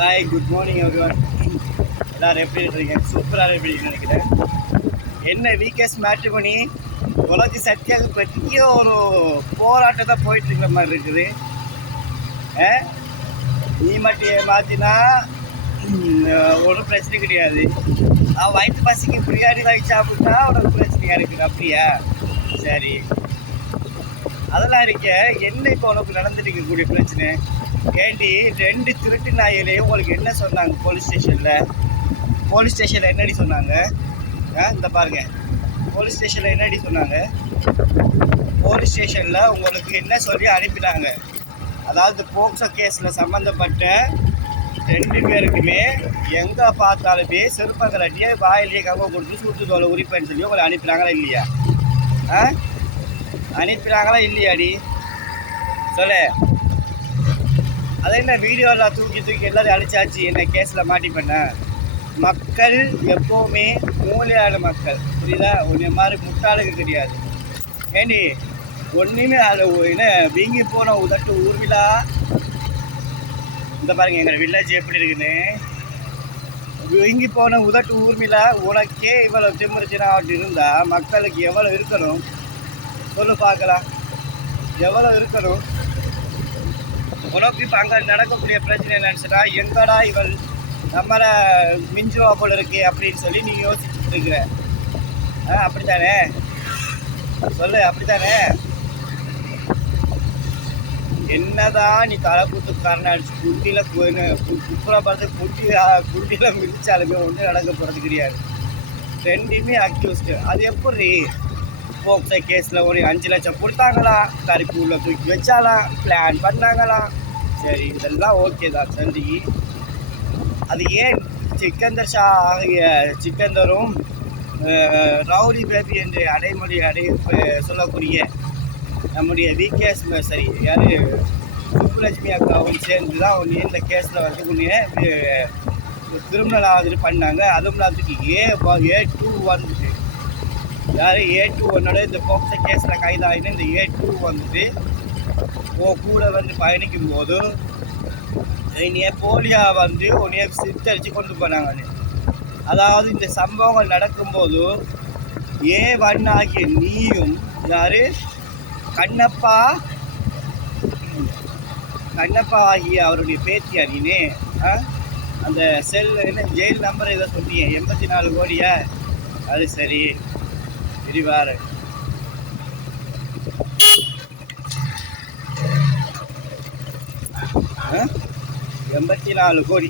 Hi, good morning everyone. எல்லோரும் எப்படி இருக்கிறீங்க? சூப்பராக எப்படி நினைக்கிறேன். என்ன வீக்கெஸ் மேட்ரிமோனி உலக சத்தியாக பெரிய ஒரு போராட்டம் தான் போயிட்டுருக்கிற மாதிரி இருக்குது. நீ மட்டும் ஏமாத்தினா ஒன்றும் பிரச்சனை கிடையாது. வயிற்று பசிக்கு பிரியாணி வாங்கி சாப்பிட்டா உனக்கு பிரச்சனையாக இருக்குது. அப்படியா? சரி, அதெல்லாம் இருக்க. என்ன இப்போ உனக்கு நடந்துட்டு இருக்கக்கூடிய பிரச்சனை? ஏண்டி 2 திருட்டு நாயிலையும் உங்களுக்கு என்ன சொன்னாங்க போலீஸ் ஸ்டேஷனில் என்னடி சொன்னாங்க? இந்த பாருங்க, போலீஸ் ஸ்டேஷனில் என்னடி சொன்னாங்க? போலீஸ் ஸ்டேஷனில் உங்களுக்கு என்ன சொல்லி அனுப்பினாங்க? அதாவது போக்சோ கேஸில் சம்மந்தப்பட்ட 2 பேருக்குமே எங்கே பார்த்தாலுமே செருப்பங்கலட்டியே வாயிலேயே கவலை கொடுத்து சுட்டு தோலை உரிப்பேன்னு சொல்லி உங்களை அனுப்பினாங்களா இல்லையா? அனுப்பினாங்களா இல்லையாடி? சொல்லு. அதை என்ன வீடியோவில் தூக்கி எல்லாரும் அடிச்சாச்சு, என்ன கேஸில் மாட்டி பண்ண? மக்கள் எப்போவுமே மூலையான மக்கள், புரியுதா? ஒன்று மாதிரி முட்டாளுக்கு கிடையாது. ஏண்டி ஒன்றுமே அது என்ன வீங்கி போன உதட்டு ஊர்விழா. இந்த பாருங்க எங்கள் வில்லேஜ் எப்படி இருக்குன்னு. வீங்கி போன உதட்டு ஊர்மிழா. உனக்கே இவ்வளோ திமிருச்சினா அப்படி இருந்தால் மக்களுக்கு எவ்வளோ இருக்கணும் சொல்லு பார்க்கலாம். எவ்வளோ இருக்கணும்? உனக்கு இப்போ அங்கே நடக்கக்கூடிய பிரச்சனை நினச்சிட்டா எங்கடா இவள் நம்மளை மிஞ்சுவா போல இருக்கு அப்படின்னு சொல்லி நீ யோசிச்சுட்டு இருக்கிற. அப்படித்தானே? சொல்லு, அப்படித்தானே? என்னதான் நீ தலை கூத்துக்காரனை அடிச்சு குட்டியில் குப்புற பார்த்து குட்டியில் மிதிச்சாலுமே ஒன்றும் நடக்க போகிறது கிடையாது. 2மே அக்யூஸ்டு. அது எப்படி? போக்சோ கேஸில் ஒரு 5 லட்சம் கொடுத்தாங்களா, கருப்பு உள்ள தூக்கி வச்சாலாம், பிளான் பண்ணாங்களாம். சரி, இதெல்லாம் ஓகே தான். சரி, அது ஏன் சிக்கந்தர் ஷா ஆகிய சிக்கந்தரும் ரவுடி பேபி என்று சொல்லக்கூடிய நம்முடைய விகேஎஸ் சரி யார் சுப்புலட்சுமி அக்காவும் சேர்ந்து தான் ஒன்று இந்த கேஸில் வந்து கிரிமினல் ஆகுது பண்ணாங்க. அதுவும் அதுக்கு A2 வந்துட்டு யார் A2 உன்னோட இந்த போக்சோ கேஸில் கைதாகின்னு இந்த A2 வந்துட்டு கூட வந்து பயணிக்கும் போது என்னைய போலியா வந்து உன்னைய சித்தரித்து கொண்டு போனாங்க. அதாவது இந்த சம்பவங்கள் நடக்கும்போது A1 ஆகிய நீயும் யார் கண்ணப்பா ஆகிய அவருடைய பேத்தியா நீனே? அந்த என்ன ஜெயில் நம்பர் இதை சொன்னீங்க 84 கோடியா? அது சரி, பிரிவார் 84 கோடி.